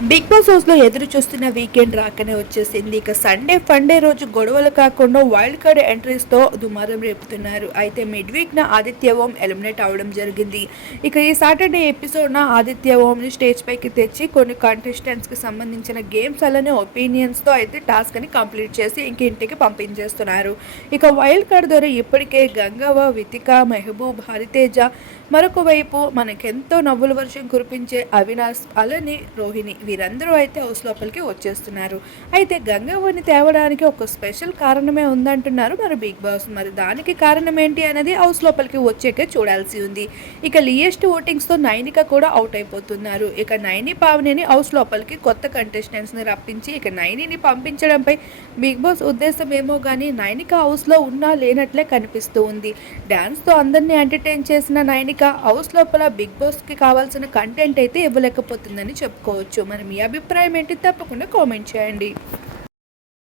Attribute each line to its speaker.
Speaker 1: Big boss హౌస్లో ఎదురు చూస్తున్న వీకెండ్ రాకనే వచ్చేసింది. ఇక సండే ఫండే రోజు గొడవలు కాకుండా వైల్డ్ కార్డ్ ఎంట్రీస్తో దుమారం రేపుతున్నారు. అయితే మిడ్ వీక్ న ఆదిత్య ఓం ఎలిమినేట్ అవడం జరిగింది. ఇక ఈ సాటర్డే ఎపిసోడ్ న ఆదిత్య ఓం ని స్టేజ్ పైకి తెచ్చి కొన్ని కంటెస్టెంట్స్కి సంబంధించిన గేమ్స్ అలానే ఒపీనియన్స్తో అయితే టాస్క్ని కంప్లీట్ చేసి ఇంక ఇంటికి పంపించేస్తున్నారు. ఇక వైల్డ్ కార్డ్ ద్వారా ఇప్పటికే గంగవ్వ వితిక మెహబూబ్ హరితేజ మరొక వైపు మనకెంతో నవ్వుల వర్షం కురిపించే అవినాష్ అలానే రోహిణి వీరందరూ అయితే హౌస్ లోపలికి వచ్చేస్తున్నారు. అయితే గంగవ్వని తేవడానికి ఒక స్పెషల్ కారణమే ఉందంటున్నారు మరి బిగ్ బాస్. మరి దానికి కారణం ఏంటి అనేది హౌస్ లోపలికి వచ్చాకే చూడాల్సి ఉంది. ఇక లియెస్ట్ ఓటింగ్స్తో నైనిక కూడా అవుట్ అయిపోతున్నారు. ఇక నైని పావనిని హౌస్ లోపలికి కొత్త కంటెస్టెంట్స్ని రప్పించి ఇక నైనిని పంపించడంపై బిగ్ బాస్ ఉద్దేశం ఏమో కానీ నైనిక హౌస్లో ఉన్నా లేనట్లే కనిపిస్తూ ఉంది. డ్యాన్స్తో అందరినీ ఎంటర్టైన్ చేసిన నైనిక హౌస్ లోపల బిగ్ బాస్కి కావాల్సిన కంటెంట్ అయితే ఇవ్వలేకపోతుందని చెప్పుకోవచ్చు. మరి మీ అభిప్రాయం ఏంటి? తప్పకుండా కామెంట్ చేయండి.